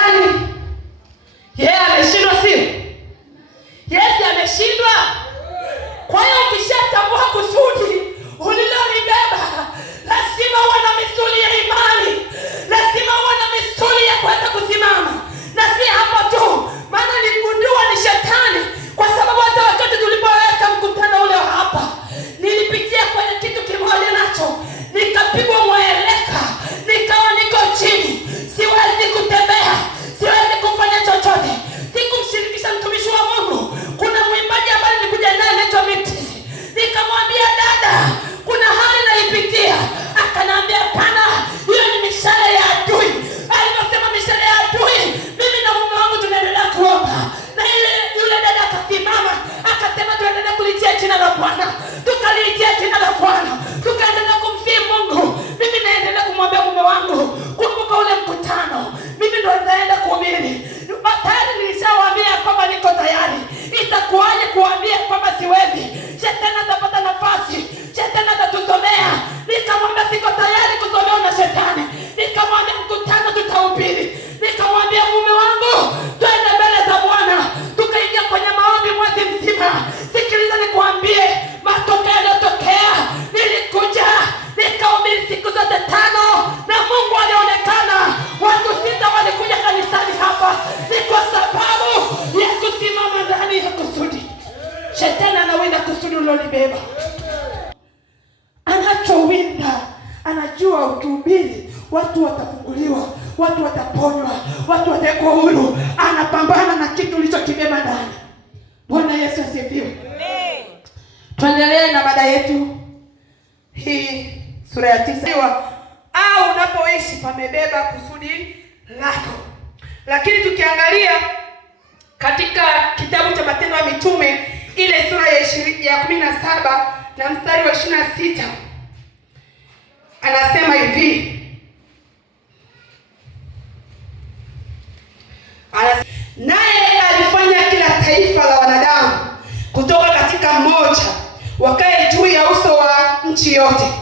Yaani yeye ameshindwa, sio? Yesu ameshindwa. Kwa hiyo ukishatambua kusudi ulilolibeba, lazima uwe na misuli ya imani, lazima uwe na misuli ya kuweza kusimama. Na si hapo tu, maana niligundua ni shetani, kwa sababu hata wakati tulipoweka mkutano ule hapa, nilipitia kwenye kitu kimoja nacho, nikapigwa mweleka, nikawa niko chini, siwezi kutembea, siwezi kufanya chochote. Sikumshirikisha mtumishi wa Mungu. Kuna mwimbaji ambaye nilikuja naye anaitwa Mitisi, nikamwambia dada, kuna hali naipitia. Akaniambia pana, hiyo ni mishale ya adui. Aliposema mishale ya adui, mimi na mume wangu tunaendelea kuomba, na yule dada akasimama akasema tuendelee kulitia jina la Bwana. Tukaliitia jina la Bwana, tukaendelea kumsihi Mungu. Mimi naendelea kumwambia mume wangu, kumbuka ule mkutano, mimi ndo nitaenda kuhubiri. Tayari nilishawaambia kwamba niko tayari. Itakuwaje kuambia kwamba siwezi? Shetani atapata nafasi, shetani atatusomea. Nikamwambia siko tayari kusomewa na shetani. Nikamwambia mkutano tutahubiri. Nikamwambia mume wangu, twende mbele za Bwana. Tukaingia kwenye maombi mwezi mzima. Sikiliza nikuambie, matokeo yaliyotokea, nilikuja nikahubiri siku zote 5 na Mungu alionekana. Watu 6 walikuja kanisani hapa, ni kwa sababu ya kusimama ndani ya kusudi. Shetani anawinda kusudi ulilolibeba. Anachowinda, anajua ukihubiri watu watafunguliwa, watu wataponywa, watu watakuwa huru. Anapambana na kitu ulichokibeba ndani. Bwana Yesu asifiwe. Amen. Tuendelee na mada yetu hii, sura ya 9. Au unapoishi pamebeba kusudi lako. Lakini tukiangalia katika kitabu cha Matendo ya Mitume ile sura ya 17 na mstari wa 26, anasema hivi. Naye alifanya kila taifa la wanadamu kutoka katika mmoja wakae juu ya uso wa nchi yote,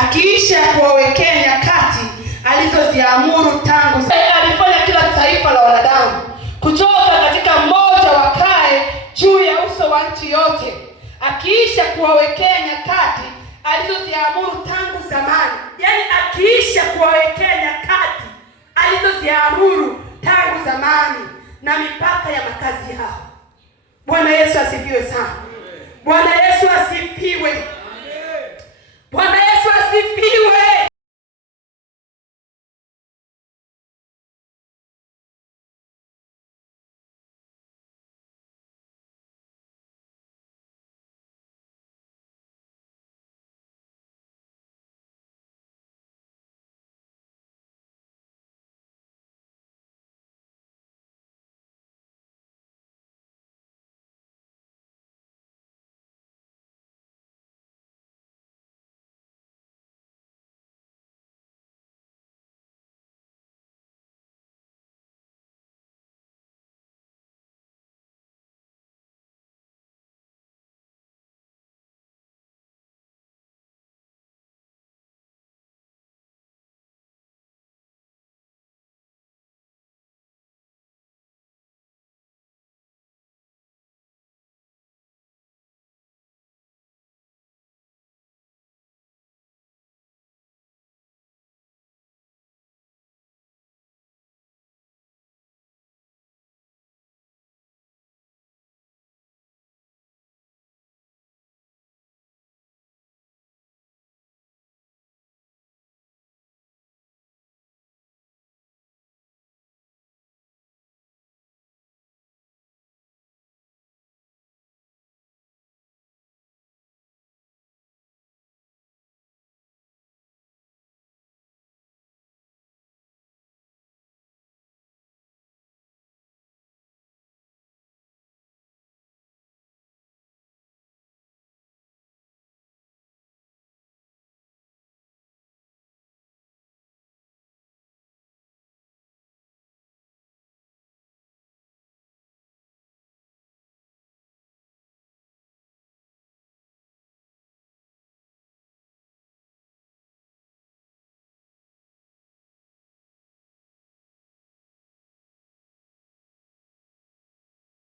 akiisha kuwawekea nyakati alizoziamuru tangu. Alifanya kila taifa la wanadamu kutoka katika mmoja wakae juu ya uso wa nchi yote, akiisha kuwawekea nyakati alizoziamuru tangu zamani. Yaani akiisha kuwawekea nyakati alizoziamuru tangu zamani na mipaka ya makazi yao. Bwana Yesu asifiwe sana. Bwana Yesu asifiwe. Bwana Yesu asifiwe.